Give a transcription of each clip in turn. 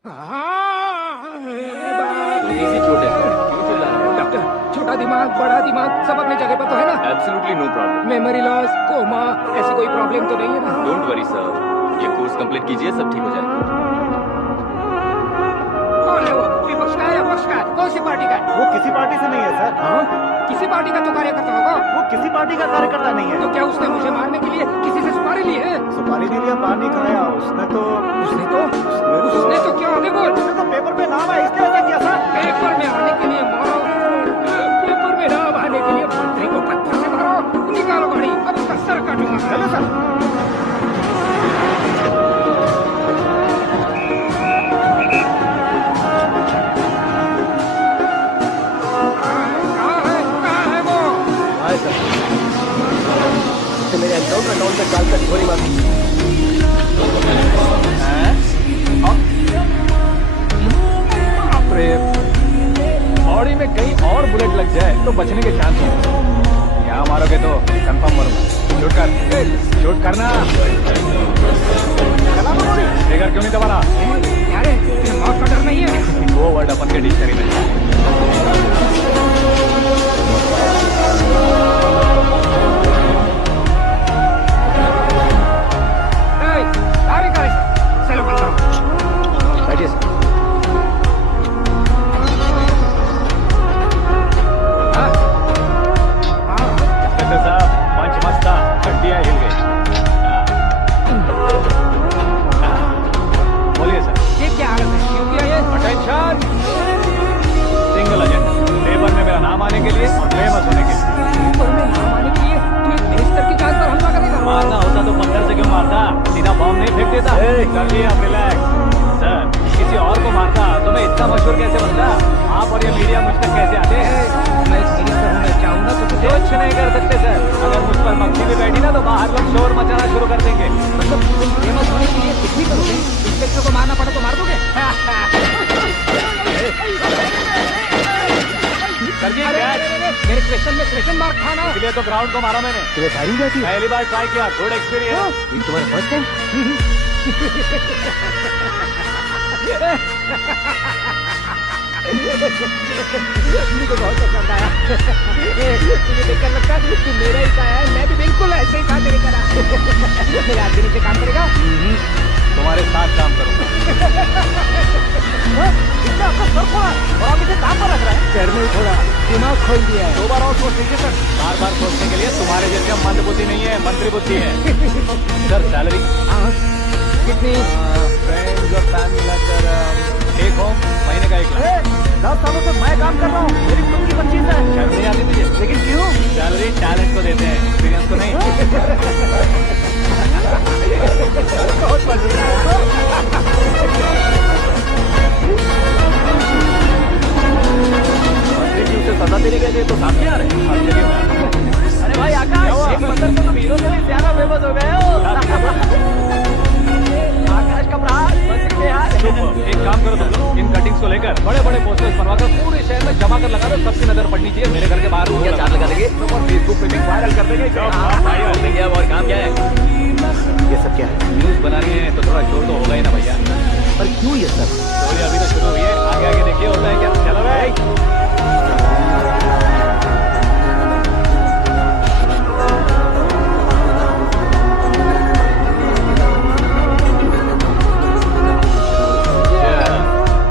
इसी चोट है सर, क्यों चिल्ला रहे हो? डॉक्टर, छोटा दिमाग बड़ा दिमाग सब अपनी जगह पर तो है ना? Absolutely no problem. Memory loss, coma, ऐसी कोई प्रॉब्लम तो नहीं है ना? डोंट वरी सर, ये कोर्स कंप्लीट कीजिए, सब ठीक हो जाएगा। कौन है वो? विपक्ष का है या पक्ष का है? कौन सी पार्टी का है? वो किसी पार्टी से नहीं है सर। हाँ? किसी पार्टी का तो कार्यकर्ता होगा। वो किसी पार्टी का कार्यकर्ता नहीं है। तो क्या उसने मुझे मारने के लिए किसी से सुपारी ली है? सुपारी नहीं लिया, पानी खाया उसने तो क्या आगे बोल? उसने तो पेपर पे नाम है इसलिए ऐसा किया सर। पेपर में आने के लिए मारो, पेपर में नाम आने के लिए मंत्री को पत्थर से मारो। निकालो गाड़ी, अब उसका सर काटूंगा। चलो सर। कहाँ है वो? आए सर, मेरे अकाउंट में डाल कर गोली मार दी। बॉडी में कहीं और बुलेट लग जाए तो बचने के चांस हैं। यहाँ मारोगे तो कंफर्म मरूंगा। शूट कर, शूट करना। चला मारोगे? ट्रिगर क्यों नहीं दबाना? यारे, मौत का डर नहीं है? वो वर्ड अपन के डिक्शनरी में। तो ग्राउंड को मारा मैंने। तुम्हें फायरिंग जाती है? पहली बार ट्राई किया, गुड एक्सपीरियंस। ये तुम्हारा फर्स्ट टाइम? मुझे बहुत पसंद आया। तुझे देखकर लगता है तू मेरा ही का है। मैं भी बिल्कुल ऐसे ही था तेरी तरह। मेरे हाथ के नीचे काम करेगा? तुम्हारे साथ काम करूंगा। इसने आपका सर फोड़ा और आप इसे काम पर रख रहा है। सर में थोड़ा दिमाग खोल दिया है। 2 बार और सोच लीजिए सर। बार सोचने के लिए तुम्हारे जैसे मंद बुद्धि नहीं है, मंत्री बुद्धि है। सर सैलरी कितनी? फ्रेंड्स और फैमिली मिलाकर टेक होम महीने का 1 लाख। 10 सालों से मैं काम कर रहा हूँ, मेरी खुद की 25 है। शर्म नहीं आती तुझे? लेकिन क्यों? सैलरी टैलेंट को देते हैं, एक्सपीरियंस को नहीं। बहुत मजा आया। उसे सजा देने गए थे तो सामने आ रहे। अरे भाई आकाश, एक मंदिर तो तुम हीरो से भी ज्यादा फेमस हो गए हो। आकाश का प्राण एक काम करो तुम लोग, इन कटिंग्स को लेकर बड़े बड़े पोस्टर्स बनवाकर पूरे शहर में जमा कर लगा दो। सबकी नजर पड़नी चाहिए। मेरे घर के बाहर क्या चार्ज लगा देंगे और फेसबुक पे भी वायरल कर देंगे। और काम क्या है? ये सब क्या है? न्यूज बनानी है तो थोड़ा जोर तो होगा ही ना भैया। पर क्यों ये सब? स्टोरी अभी तो शुरू हुई है, आगे आगे देखिए होता है क्या। चलो भाई।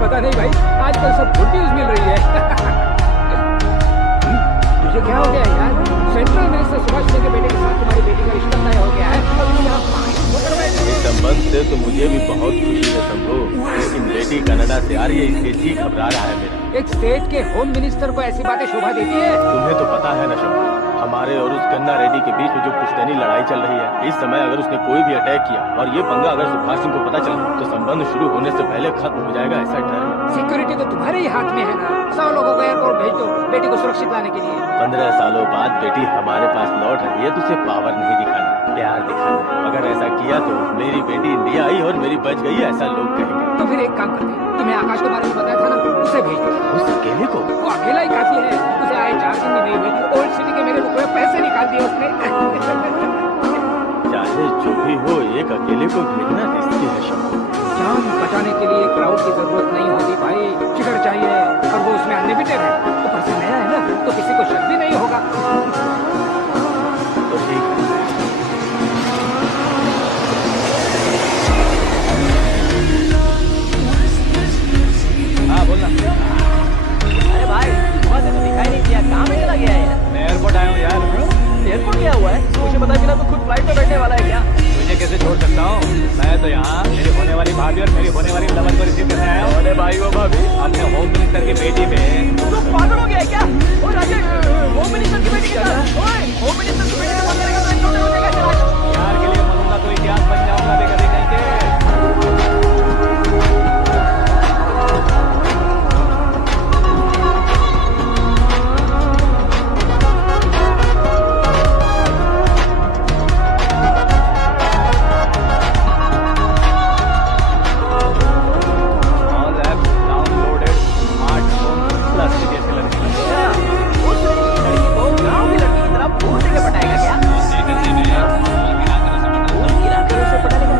पता नहीं भाई, आजकल सब गुड न्यूज मिल रही है। तुझे क्या हो गया यार? सेंट्रल मिनिस्टर सुभाष सिंह के बेटे के साथ तुम्हारी बेटी का रिश्ता तय हो गया है। इस संबंध से तो मुझे भी बहुत खुशी है शंभू, लेकिन बेटी कनाडा से आ रही है इसलिए जी घबरा रहा है मेरा। एक स्टेट के होम मिनिस्टर को ऐसी बातें शोभा देती है? तुम्हें तो पता है ना शंभू, हमारे और उस गन्ना रेड्डी के बीच में जो पुश्तैनी लड़ाई चल रही है, इस समय अगर उसने कोई भी अटैक किया और ये पंगा अगर सुभाष सिंह को पता चला तो संबंध शुरू होने से पहले खत्म हो जाएगा, ऐसा डर है। सिक्योरिटी तो तुम्हारे ही हाथ में है ना। 100 लोगों को एयरपोर्ट भेज दो बेटी को सुरक्षित लाने के लिए। 15 सालों बाद बेटी हमारे पास लौट रही है तो उसे पावर नहीं दिखाना, प्यार दिखाना। अगर ऐसा किया तो मेरी बेटी इंडिया आई और मेरी बच गई, ऐसा लोग कहेंगे। तो फिर एक काम करते हैं, तुम्हें आकाश के बारे में बताया था ना, उसे भेज दो। उस अकेले को? वो अकेला ही काफी है। उसे आए 4 दिन भी नहीं हुए, ओल्ड सिटी के मेरे रुपए पैसे निकाल दिए उसने। चाहे जो भी हो, एक अकेले को भेजना रिस्की है शंभू। जान बचाने के लिए क्राउड की काउंसलर मेरी होने वाली लवर को रिसीव करने आया हूँ। अरे भाई वो भाभी, अपने होम मिनिस्टर की बेटी पे तो पागल हो गया है क्या? ओए राजेश, होम मिनिस्टर की बेटी के साथ, ओए, होम मिनिस्टर की बेटी से बात करेगा तो एक छोटे हो जाएगा चला। प्यार के लिए मरूंगा तो इतिहास बन जाऊंगा देखा देखेंगे। All apps downloaded, smartphone plus जैसे लगने लगे। उस लड़की को गाँव की लड़की की तरह भूल देके पटाएगा क्या? भूल गिरा कर उसे पटाएगा।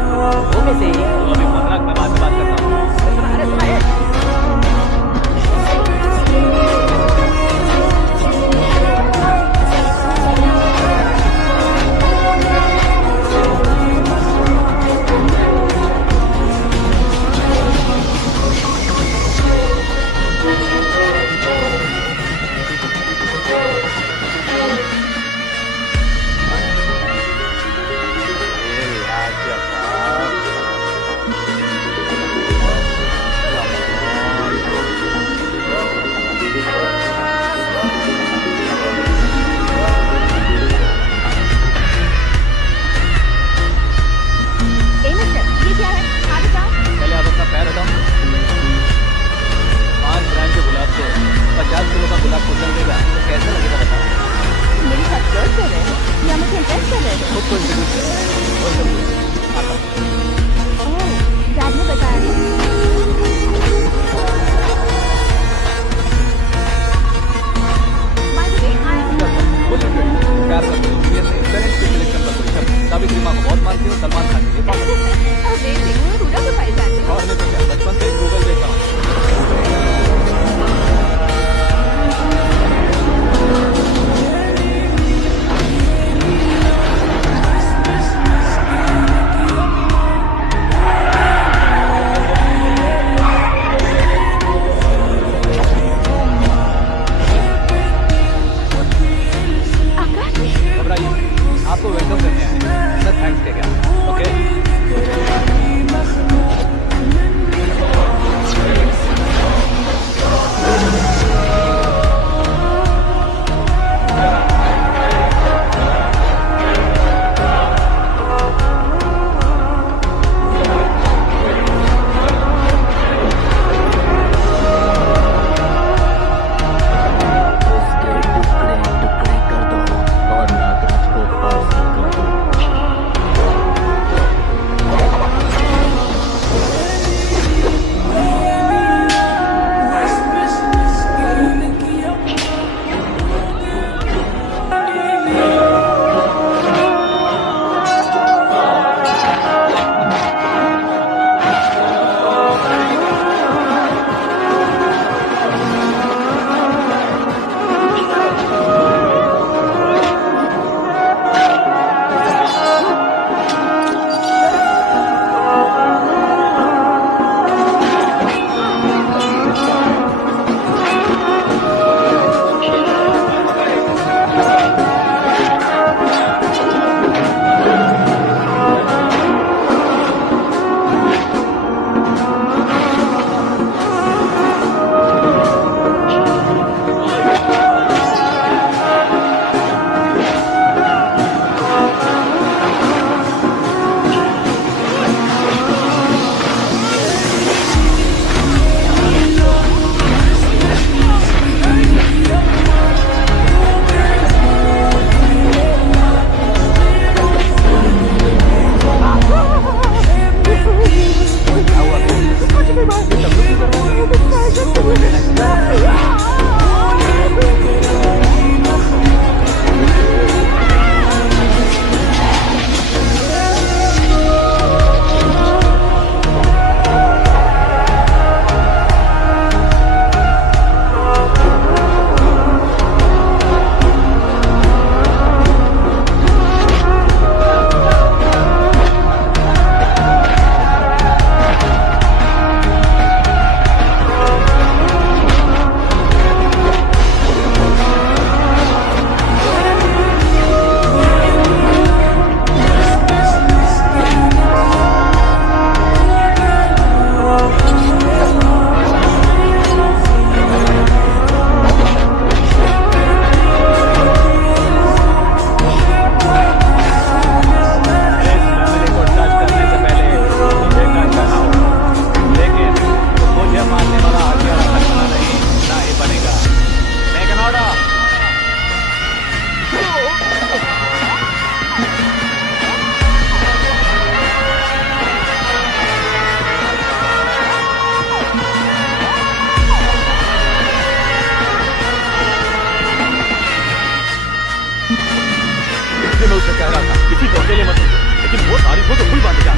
वो तारीफों तो फुल बांधेगा।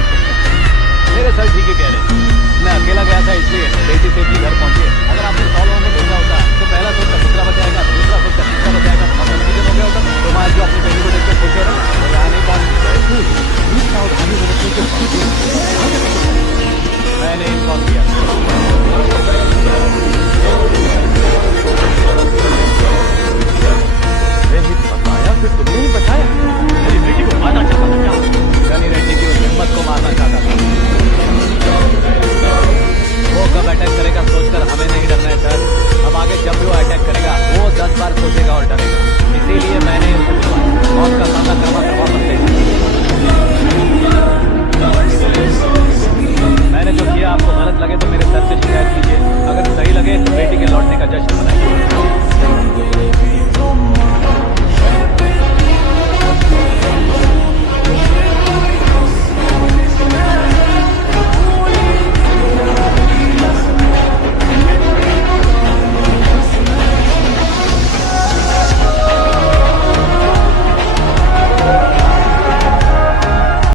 मेरे सर ठीक है कह रहे, मैं अकेला गया था इसलिए बेटी सेफली घर पहुंचा।